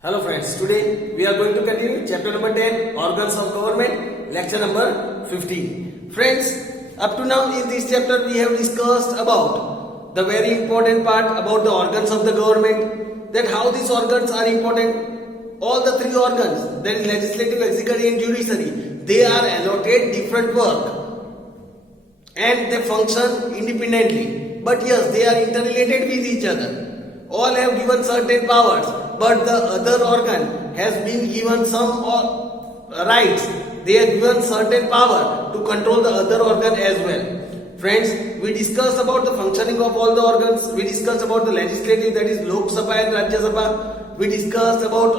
Hello friends, today we are going to continue chapter number 10, Organs of Government, lecture number 15. Friends, up to now in this chapter we have discussed about the very important part about the organs of the government, that how these organs are important. All the three organs, that is legislative, executive and judiciary, they are allotted different work and they function independently. But yes, they are interrelated with each other. All have given certain powers, but the other organ has been given some rights. They have given certain power to control the other organ as well. Friends, we discussed about the functioning of all the organs. We discussed about the legislative, that is Lok Sabha and Rajya Sabha. We discussed about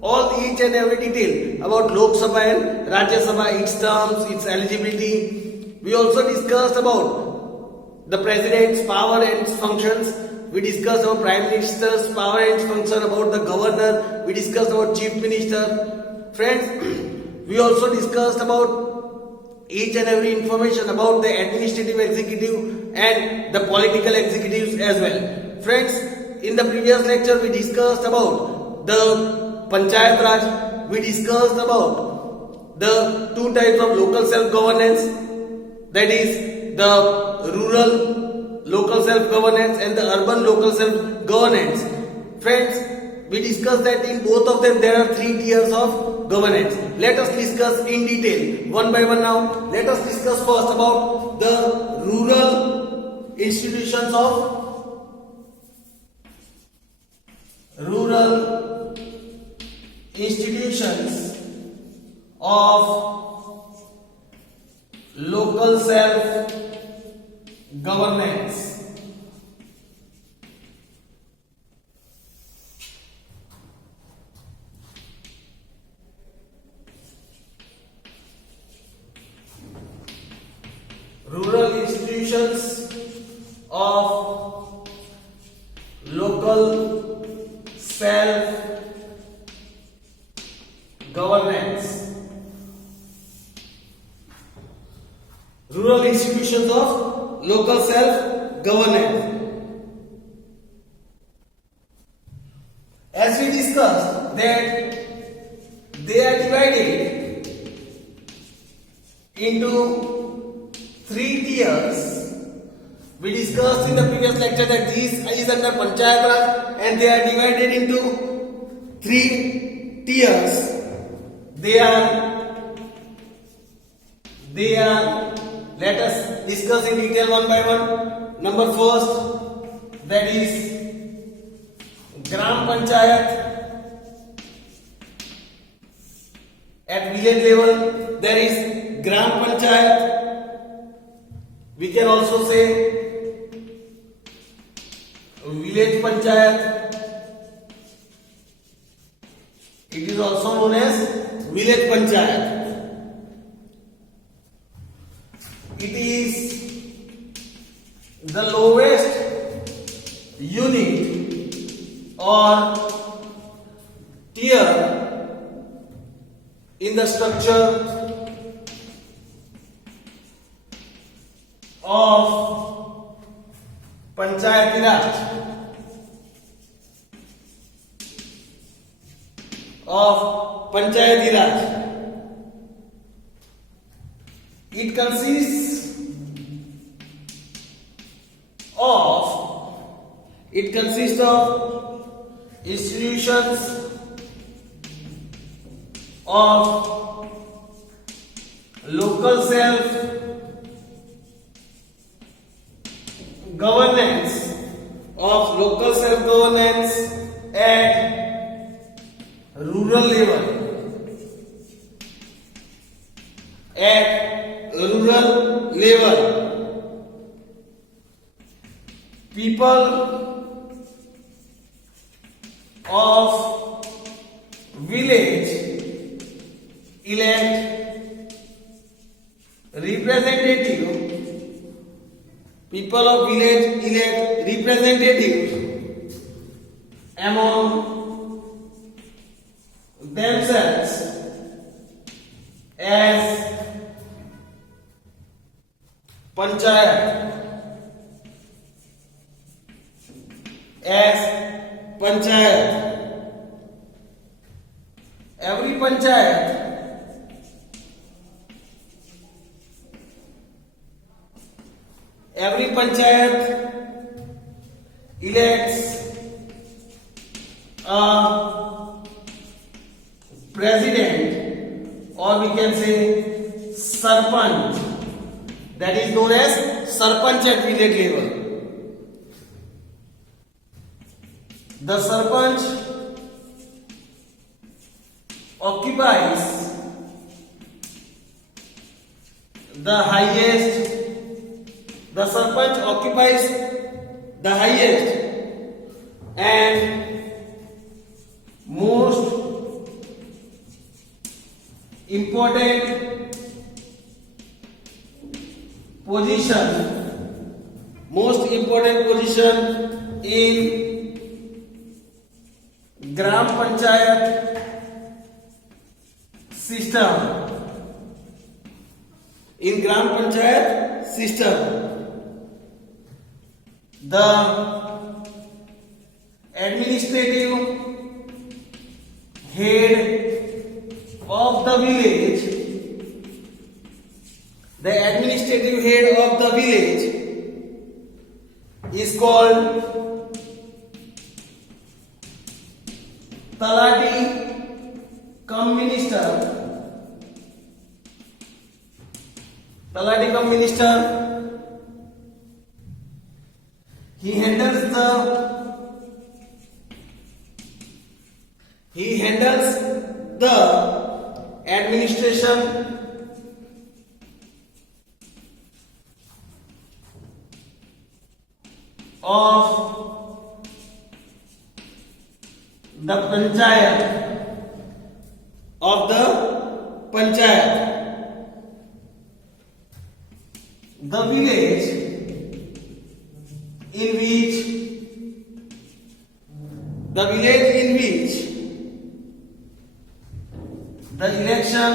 all each and every detail about Lok Sabha and Rajya Sabha, its terms, its eligibility. We also discussed about the president's power and its functions. We discussed about Prime Minister's power and function, about the governor. We discussed about Chief Minister. Friends, we also discussed about each and every information about the administrative executive and the political executives as well. Friends, in the previous lecture we discussed about the Panchayat Raj. We discussed about the two types of local self-governance, that is the rural local self-governance and the urban local self-governance. Friends, we discussed that in both of them there are three tiers of governance. Let us discuss in detail one by one now. Let us discuss first about the rural institutions of local self-governance. Rural institutions of local self-governance. Rural institutions of local self-governance. As we discussed that they are divided into three tiers. We discussed in the previous lecture that this is under Panchayat Raj and they are divided into three tiers. They are let us discuss in detail one by one. Number first, that is Gram Panchayat. At village level there is Gram Panchayat. We can also say village panchayat. It is also known as village panchayat. It is the lowest unit or tier in the structure of Panchayati Raj, It consists of institutions of local self-governance at rural level. People of village elect representatives among themselves as panchayat. panchayat elects a president, or we can say sarpanch, that is known as sarpanch at village level. The sarpanch occupies the highest and most important position in gram panchayat system. The administrative head of the village is called talati cum minister. He handles the administration of the panchayat. The village in which the election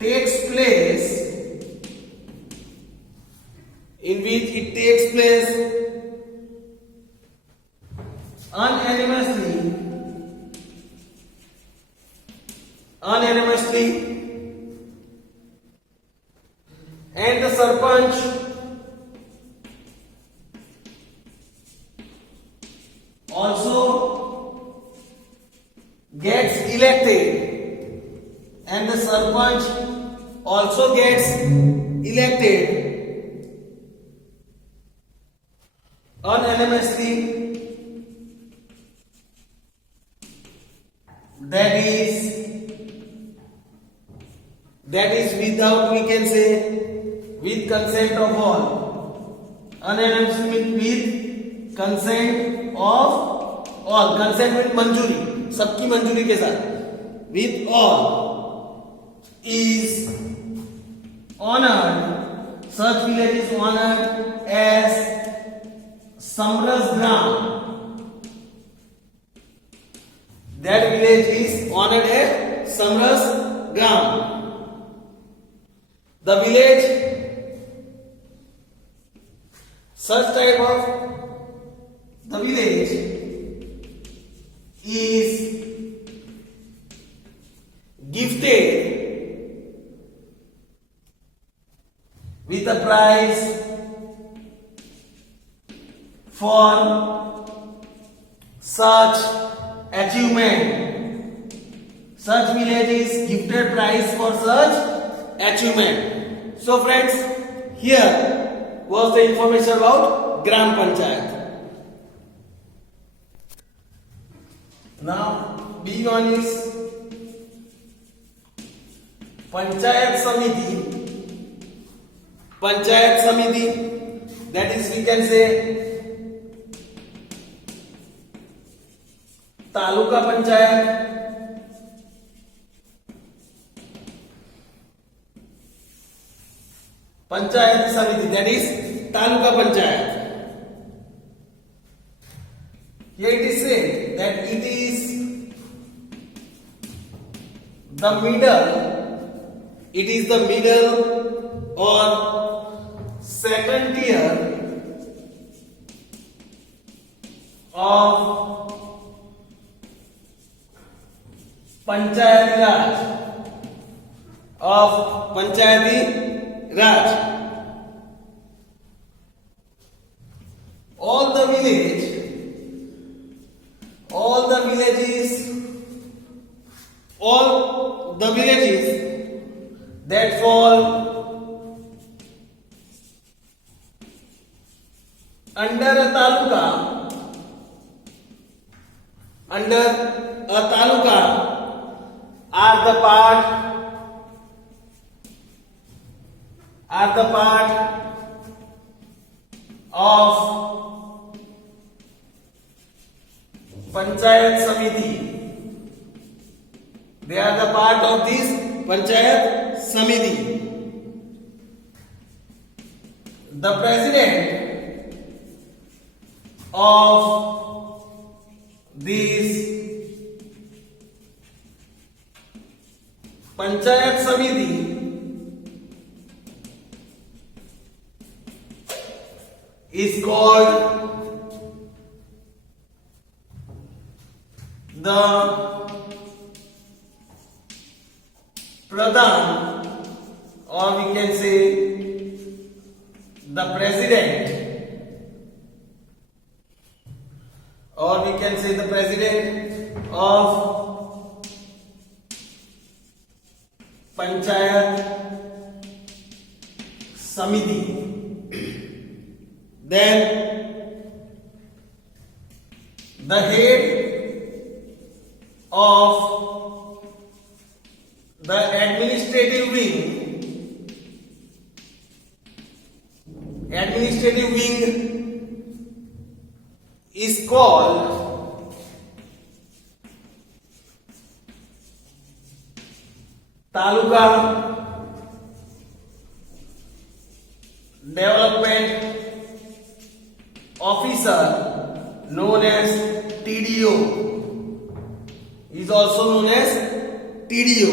takes place, unanimously, and the sarpanch also gets elected, unanimously, that is without, we can say, with consent of all. Unanimously with consent of all. Consent with मंजूरी, सबकी मंजूरी के साथ, with all, is honored. Such village is honored as Samras Gram. That village is honored as Samras Gram. The village, such type of the village is gifted with a prize for such achievement. Such village is gifted prize for such achievement. So friends, here was the information about Gram Panchayat. Now B1 is Panchayat Samiti, that is, we can say, Taluka Panchayat, Panchayat Samiti, that is Taluka Panchayat. Here it is said that it is the middle or second tier of Panchayati Raj, of Panchayati Raj. All the villages that fall under a taluka are the part of Panchayat Samiti. They are the part of this Panchayat Samiti. The president of this Panchayat Samiti is called the Pradhan, or we can say the president, of Panchayat Samiti. Then the head of the administrative wing is called Taluka Development Officer, known as TDO, is also known as TDO.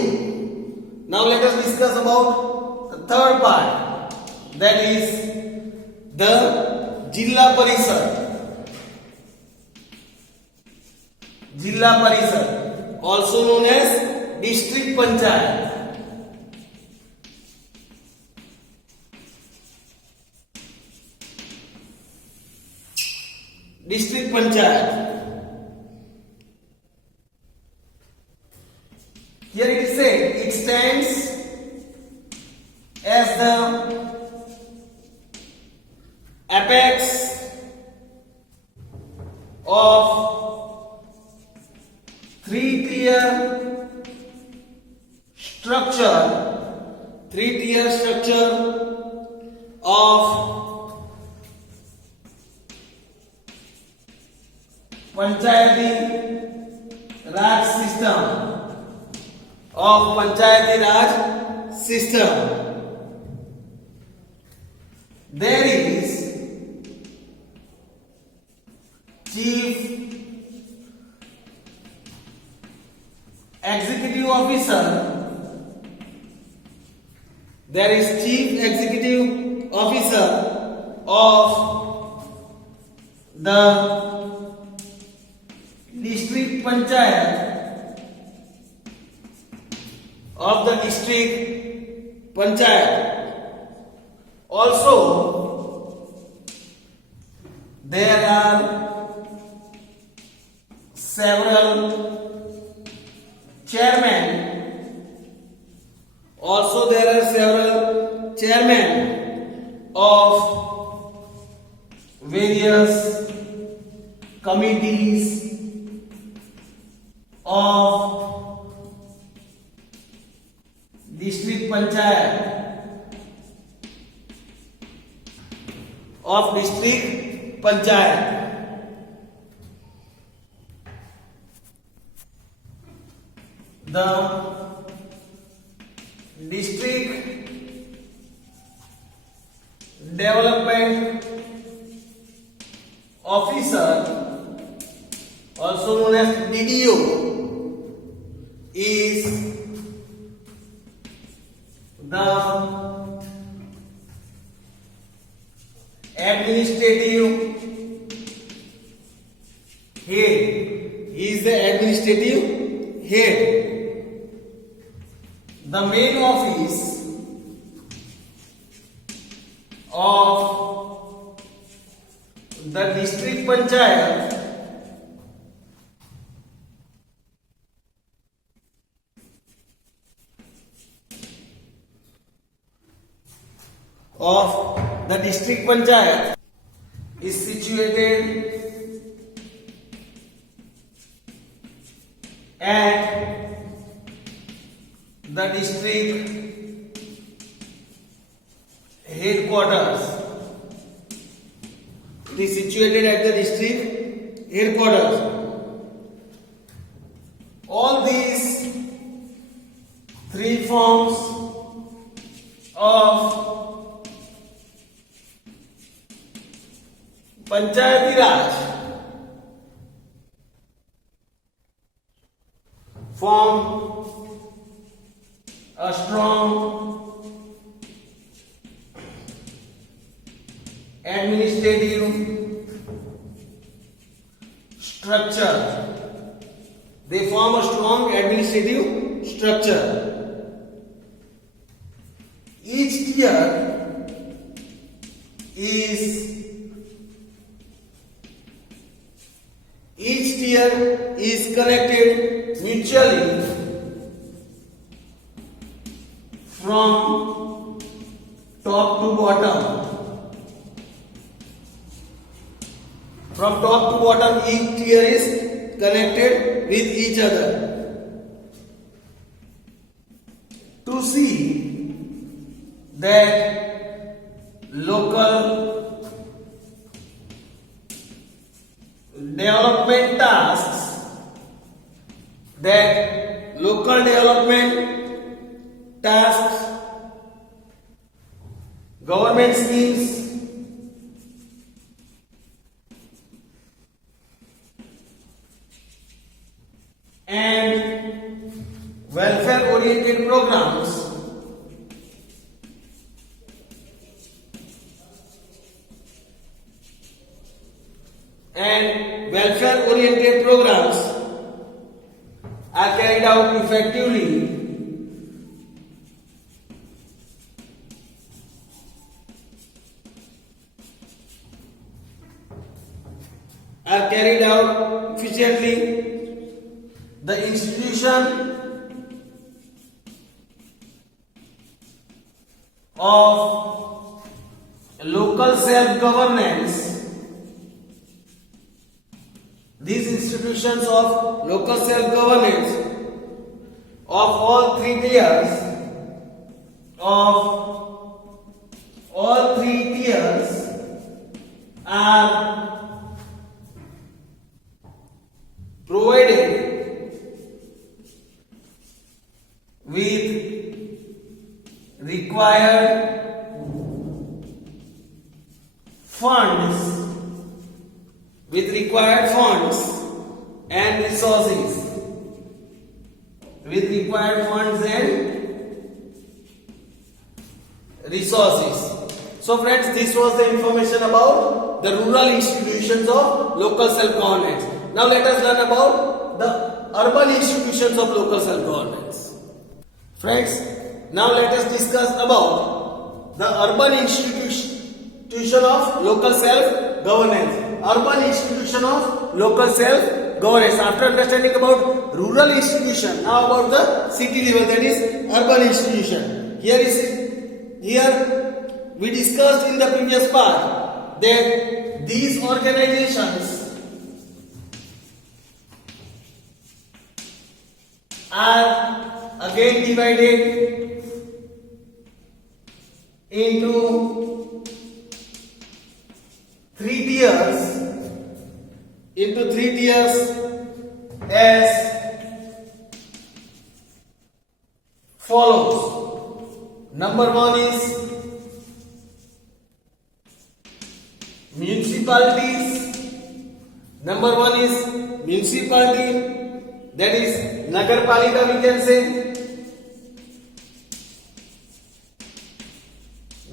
Now let us discuss about the third part, that is the Jilla Parishad, also known as District Panchayat. District Panchayat. Here it is said it stands as the apex of three-tier structure of Panchayati Raj system. There is Chief Executive Officer of the District Panchayat. Also, there are several chairmen. Of various committees of District Panchayat. The District Development Officer, also known as DDO, is the administrative head. He is the administrative head. the main office of the district panchayat is situated at the district headquarters. It is situated at the district headquarters. All these three forms of Panchayati Raj form a strong administrative structure. They form a strong administrative structure. Each tier is connected mutually from top to bottom. From top to bottom, each tier is connected with each other. To see that local development tasks, government schemes, and welfare oriented programs are carried out effectively efficiently, the institution of local self-governance. These institutions of local self-governance of all three tiers are provided with required funds and resources. So friends, this was the information about the rural institutions of local self-governance. Now let us learn about the urban institutions of local self-governance. Friends, now let us discuss about the urban institution of local self-governance. Urban institution of local self-governance. After understanding about rural institution, now about the city level, that is urban institution. Here we discussed in the previous part that these organizations are again divided into three tiers as follows. Number one is municipalities. That is Nagarpalika, we can say.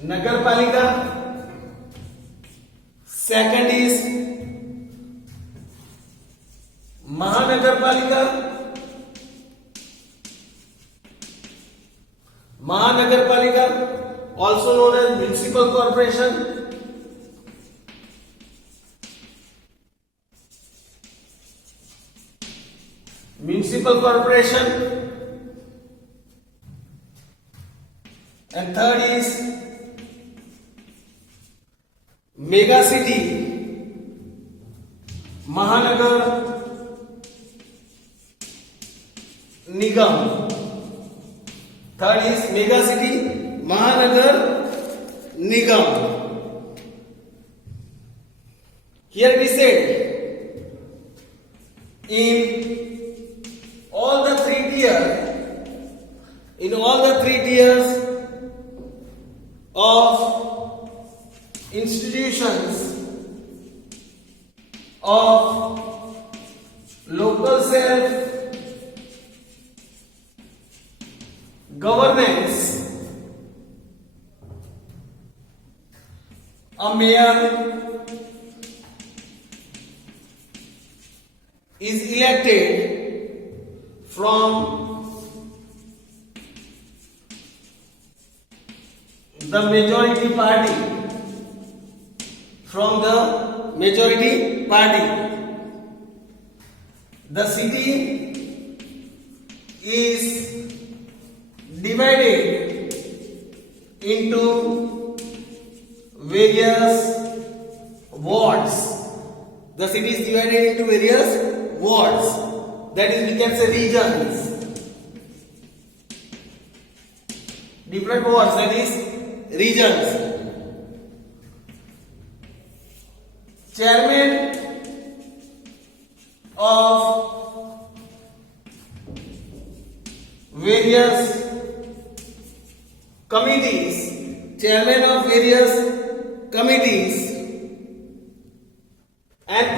Nagarpalika. Second is Mahanagarpalika. Mahanagarpalika, also known as municipal corporation. Municipal corporation. And third is mega city, Mahanagar Nigam. Third is mega city, Mahanagar Nigam. Here we said in all the three tiers of institutions of local self governance, a mayor is elected from the majority party. The city is divided into various wards. That is, we can say regions. Different wards, that is regions. Chairman of various committees and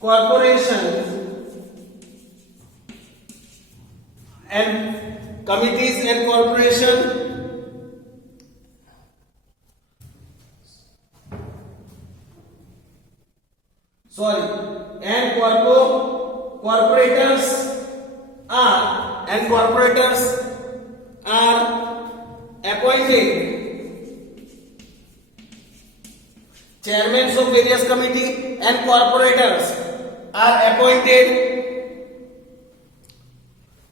corporations and committees and corporation corporators are appointed. Chairmen of various committee and corporators are appointed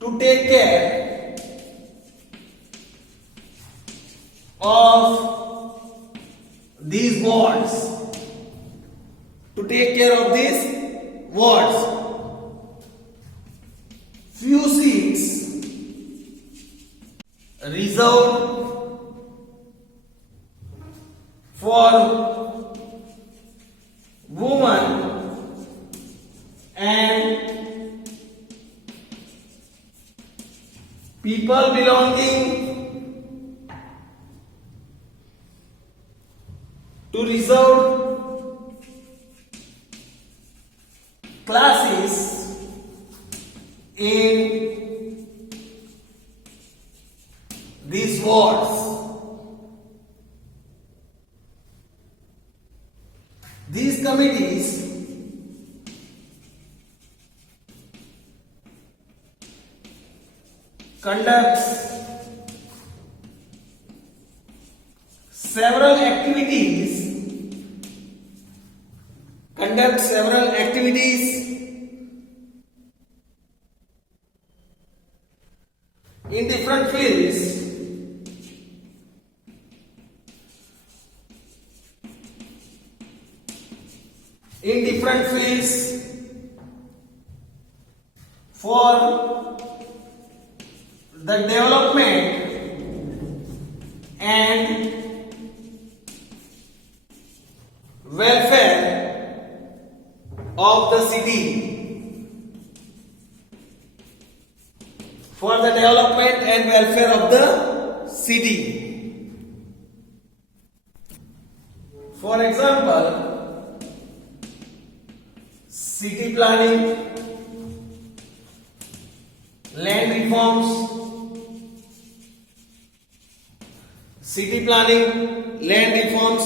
to take care of these wards. Few seats reserved for women and people belonging to reserved classes in these wards. These committees conducts several activities in different fields. For the development and welfare of the city. For example, city planning, land reforms,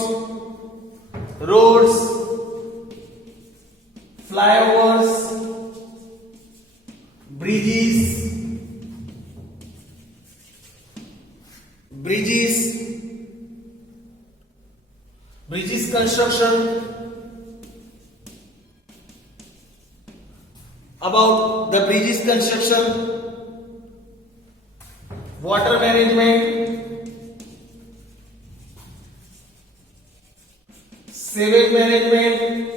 roads, flyovers, bridges, bridges, construction, about the bridges construction, water management, sewage management,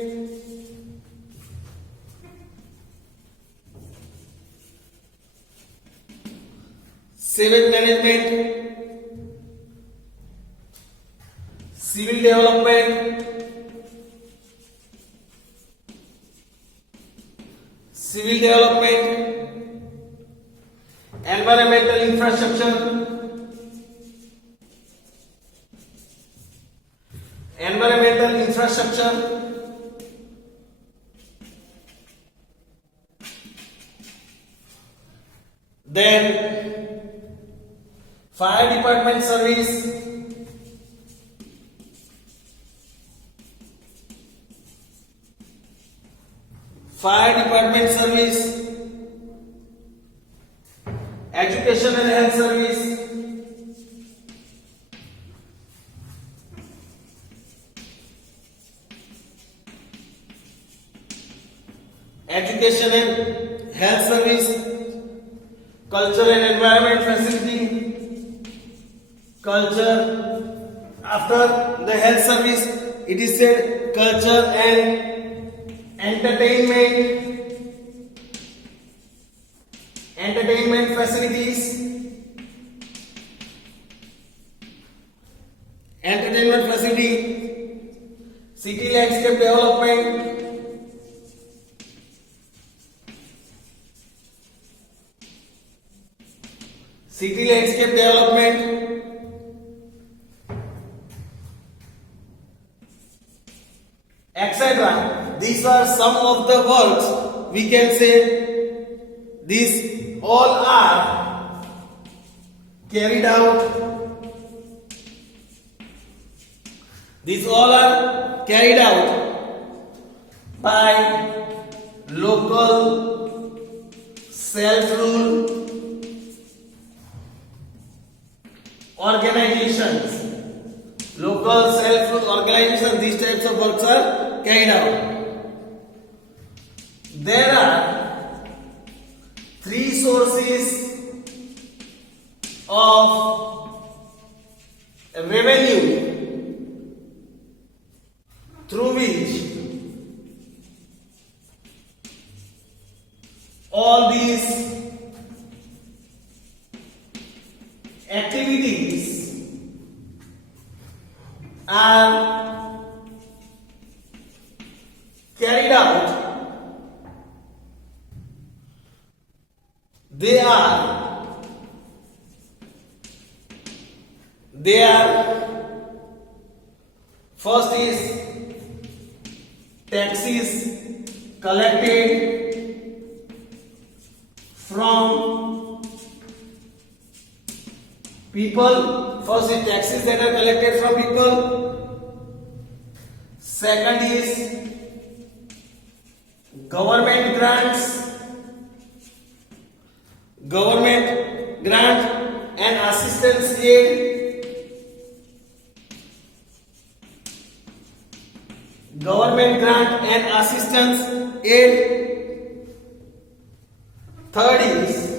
civil development, environmental infrastructure, then fire department service, education and health service, culture and environment facility, culture. After the health service, it is said culture and entertainment facilities, city landscape development, etc. These are some of the words we can say. These all are carried out. By local self-rule organizations. These types of works are carried out. There are three sources of revenue through which all these activities are carried out. They are first is taxes collected from people. First is taxes that are collected from people. Second is government grant and assistance aid. Third is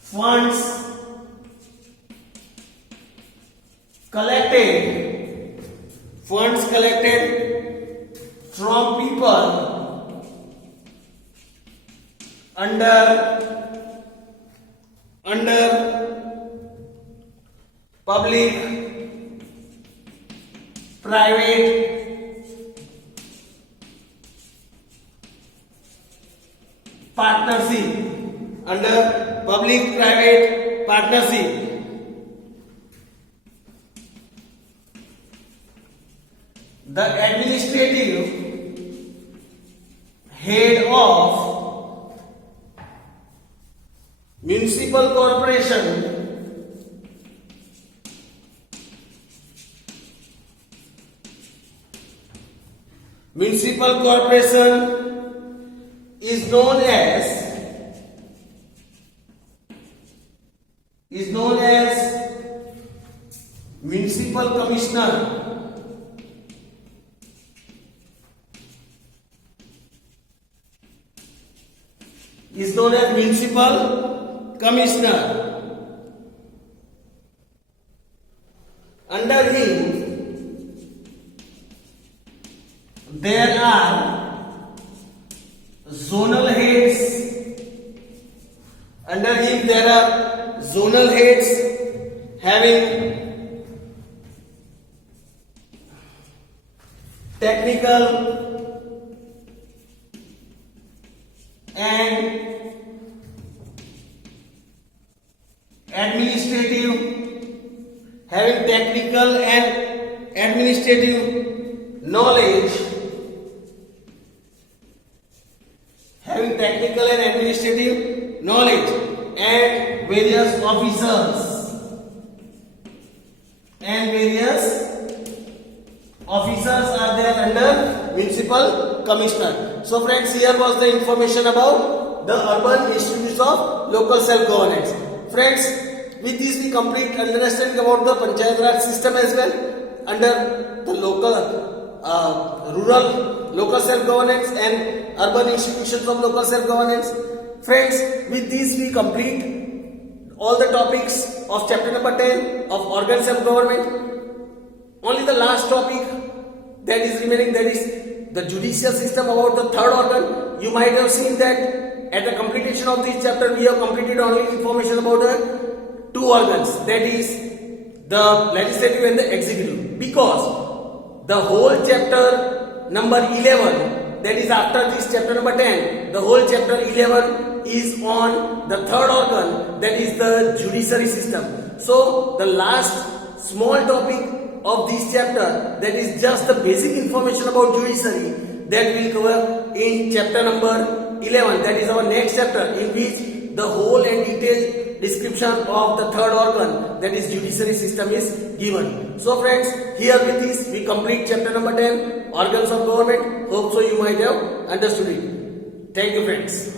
funds collected from people under public private partnership. The administrative head of municipal corporation is known as municipal commissioner is known as municipal commissioner. Under him there are zonal heads. Under him there are zonal heads having technical and administrative, having technical and administrative knowledge, having technical and administrative knowledge, and various officers are there under municipal commissioner. So friends, here was the information about the urban institutes of local self-governance. Friends, with this we complete understanding about the Panchayat Raj system as well under the local rural local self-governance and urban institutions of local self-governance. Friends, with this we complete all the topics of chapter number 10 of organ self-government. Only the last topic that is remaining, that is the judicial system about the third organ. You might have seen that at the completion of this chapter we have completed only information about the two organs, that is the legislative and the executive, because the whole chapter number 11, that is after this chapter number 10, the whole chapter 11 is on the third organ, that is the judiciary system. So the last small topic of this chapter, that is just the basic information about judiciary, that will cover in chapter number 11, that is our next chapter, in which the whole and detailed description of the third organ, that is judiciary system, is given. So friends, here with this we complete chapter number 10, organs of government. Hope so you might have understood it. Thank you friends.